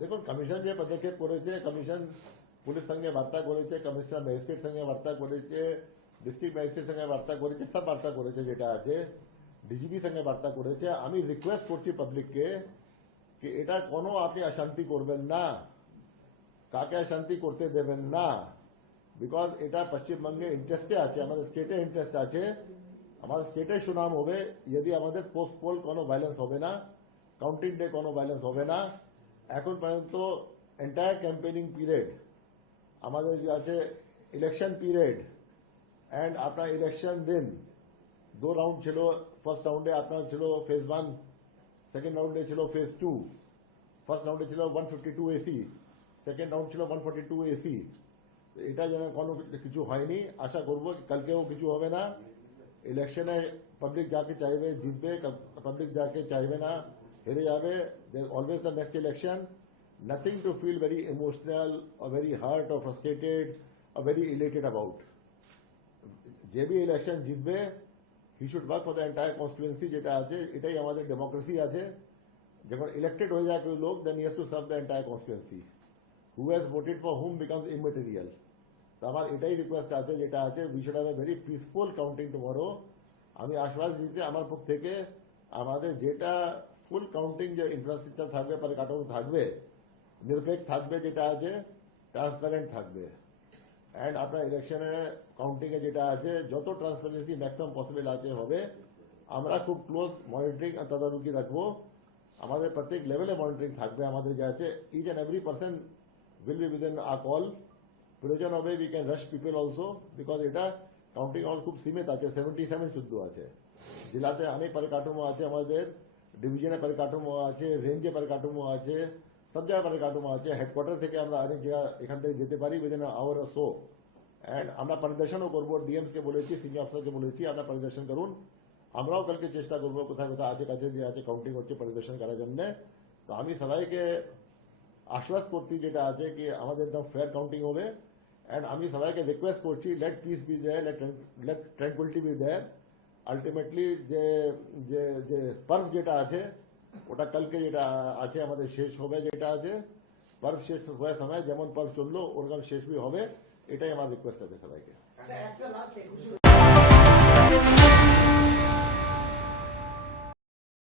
দেখুন কমিশন যে পদক্ষেপ করেছে, কমিশন পুলিশ সঙ্গে বার্তা করেছে, কমিশনার ম্যাজিস্ট্রেট সঙ্গে বার্তা করেছে, ডিস্ট্রিক্ট ম্যাজিস্ট্রেট সঙ্গে বার্তা করেছে, সব বার্তা করেছে যেটা আছে, ডিজিপি সঙ্গে বার্তা করেছে। আমি রিকোয়েস্ট করছি পাবলিককে कि এটা কোনো আপনি অশান্তি করবেন না, কাকে অশান্তি করতে দেবেন না, বিকজ এটা পশ্চিমবঙ্গে ইন্টারেস্টে আছে, আমাদের স্টেটে ইন্টারেস্ট আছে, আমাদের স্টেটে সুনাম হবে যদি আমাদের পোস্ট পোল কোনো ভায়োলেন্স হবে না, কাউন্টিং ডে কোনো ভায়োলেন্স হবে না। এখন পর্যন্ত এন্টায়ার ক্যাম্পেনিং পিরিয়ড আমাদের যে আছে ইলেকশন পিরিয়ড এন্ড আপনার ইলেকশন দিন 2 রাউন্ড ছিল। ফার্স্ট রাউন্ডে আপনার ছিল ফেজ 1, সেকেন্ড রাউন্ডে ছিল ফেজ 2। ফার্স্ট রাউন্ডে ছিল 152 এসি, সেকেন্ড রাউন্ড ছিল 142 এসি। এটা যেন কোনো কিছু হয়নি, আশা করবো কালকেও কিছু হবে না। ইলেকশনে পাবলিক যাকে চাইবে জিতবে, পাবলিক যাকে চাইবে না হেরে যাবে। Always the next election, nothing to feel very emotional or very hurt or frustrated or very elated about. যে বি ইলেকশন জিতবে he should work for the entire constituency, যেটা আছে এটাই আমাদের ডেমোক্রেসি আছে। যখন ইলেক্টেড হয়ে যায় কেউ লোক, then he has to serve the entire constituency. Who has voted for whom becomes immaterial. তো আমার এটাই রিকোয়েস্ট আছে, যেটা আছে we should have a very peaceful counting tomorrow. আমি আশ্বাস দিতে আমার পক্ষ থেকে আমাদের যেটা ফুল কাউন্টিং যে ইনফ্রাস্ট্রাকচার থাকবে, পরিকাঠামো থাকবে, নিরপেক্ষ থাকবে, যেটা আছে ট্রান্সপারেন্ট থাকবে। এন্ড আপনার ইলেকশনে কাউন্টিং এ যেটা আছে যত ট্রান্সপারেন্সি ম্যাক্সিমাম পসিবল আছে হবে। আমরা খুব ক্লোজ মনিটরিং তদারকি রাখবো, আমাদের প্রত্যেক লেভেলে মনিটরিং থাকবে। আমাদের যে আছে each and every person will be within a call. প্রয়োজন হবে we can rush people also, because এটা কাউন্টিং হল খুব সীমিত আছে, 77 শুদ্ধ আছে। জেলাতে অনেক পরিকাঠামো আছে, আমাদের ডিভিশনে পরিকাঠামো আছে, রেঞ্জে পরিকাঠামো আছে, সব জায়গায় পরিকাঠামো আছে। হেডকোয়ার্টার থেকে আমরা অনেক জায়গা এখান থেকে যেতে পারি within hour or so. And আমরা পরিদর্শনও করবো, ডিএমস কে বলেছি, সিনিয়র অফিসারকে বলেছি আপনারা পরিদর্শন করুন। আমরাও কালকে চেষ্টা করবো কোথায় কোথায় আছে কাছে যে আছে কাউন্টিং হচ্ছে পরিদর্শন করার জন্য। তো আমি সবাইকে আশ্বাস করছি যেটা আছে কি আমাদের একদম ফেয়ার কাউন্টিং হবে। এন্ড আমি সবাইকে রিকোয়েস্ট করছি let peace be there, let tranquillity be there. Ultimately যে যে যে পার্ভ যেটা আছে ওটা কালকে যেটা আছে আমাদের শেষ হবে, যেটা আছে পার্ভ শেষ হওয়ার সময় যেমন পার্ভ চললো ওরকম শেষ বি হবে। এটাই আমার রিকোয়েস্ট আছে সবাইকে।